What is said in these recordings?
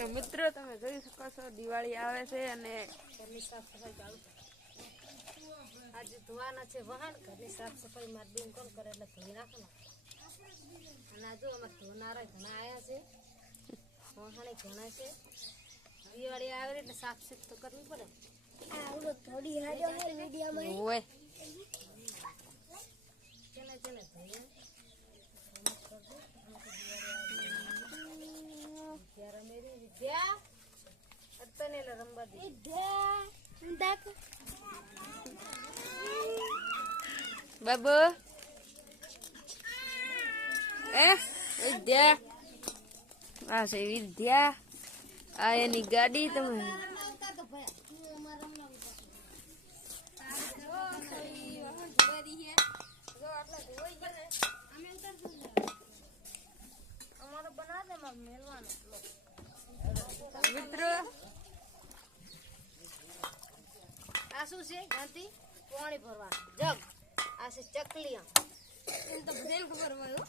તો મિત્રો તમે જોઈ શકો છો દિવાળી આવે છે અને ઘરની સાફ સફાઈ ચાલુ આજે ધોવાના છે વહાણ ઘરની સાફ સફાઈ માર બેન કોણ કરે એટલે ધોઈ નાખવાના અને આ જો અમારે ધોનારા ઘણા આવ્યા છે વહાણે ઘણા છે દિવાળી આવે એટલે સાફ સફાઈ તો કરવી પડે થોડી હાજો હે મીડિયામાં ઓય ચલે ચલે ધોઈએ ત્યારે મેરી વિદ્યા અટને રંબા દી બાબુ વિદ્યા આ છે વિદ્યા આ એની ગાડી તમે મિત્રો આ શું છે ગાંધી પાણી ભરવા જગ આ છે ચકલિયા એમ તો બધાને ખબર હોય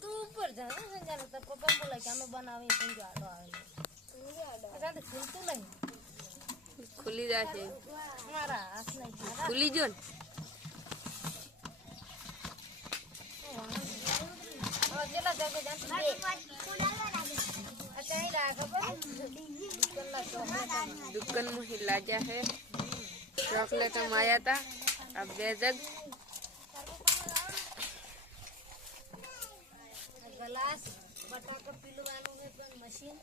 તું ઉપર જા સંજાનો તો પપ્પા બોલે કે અમે બનાવી સંજો આડો આવે ખુલતું નહીં ખુલી જશે મારા હાથ નહીં ખુલી જો ને જેલા જગે જાતી दुकान में लाजा है चॉकलेट हम आया था अब बेजग ग्लास बटाका पीलवानु है पण मशीन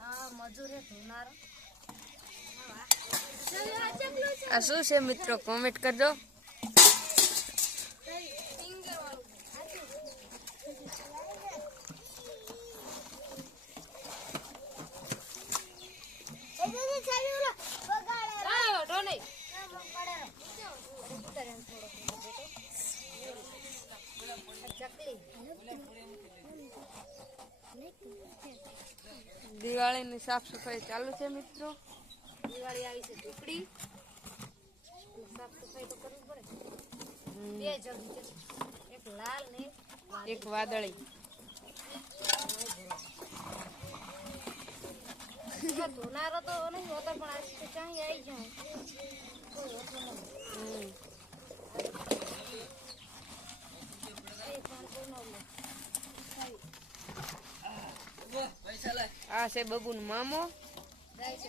हाँ मजूर है धुनार आ शू से मित्रों कमेंट कर दो दिवाળી ની સાફ સફાઈ ચાલુ છે મિત્રો દિવાળી આવી છે ઢીકડી સાફ સફાઈ તો કરવી પડે બે જગ્યા છે એક લાલ ને એક વાદળી ધોનારો તો નહીં હોતો પણ આજ તો ચાહી આવી જાય કોઈ હોતો નહીં આ છે બબુન મામો જાય છે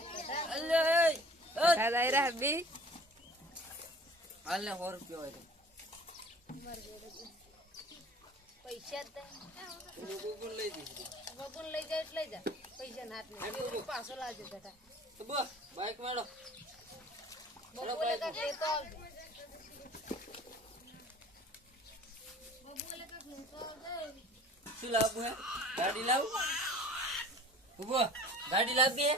દાદા બે હાલ ને 100 રૂપિયા હોય પૈસા બબુન લઈ દી બબુન લઈ જાય એટલે લઈ જા પૈસા નાટ ને પાછો લાવજો બેટા તો બસ બાઈક મારો બબુલે કાક લેતો આવજો બબુલે કાક લેતો આવજો શું લાવવું હે ગાડી લાવ ઉભો ગાડી લાવવી હે